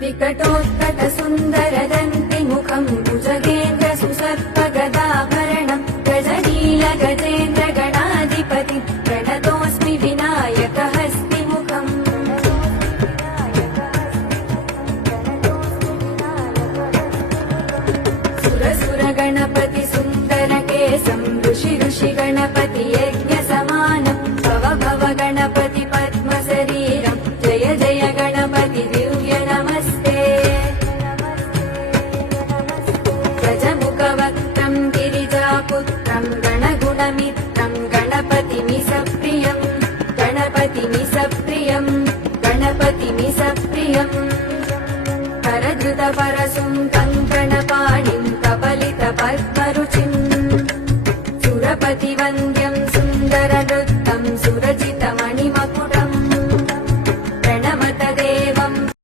विकटोत्कट सुन्दरदन्तिमुखम् भुजगेन्द्र सुसर्पगदाभरणम् गजनील गजेन्द्र गणाधिपति प्रणतोऽस्मि विनायक हस्तिमुखम् सुरसुर गणपति सुन्दरकेसम् ऋषि गणपति यज्ञसमानम् भव भव गणपति पद्मशरीरम् जय जय गणपति दिव्य नमस्ते गजमुखवक्त्रम् गिरिजापुत्रम् गणगुणमित्रम् गणपतिमिसप्रियम् गणपतिमिसप्रियम् गणपतिमिसप्रियम् करधृत परसुम्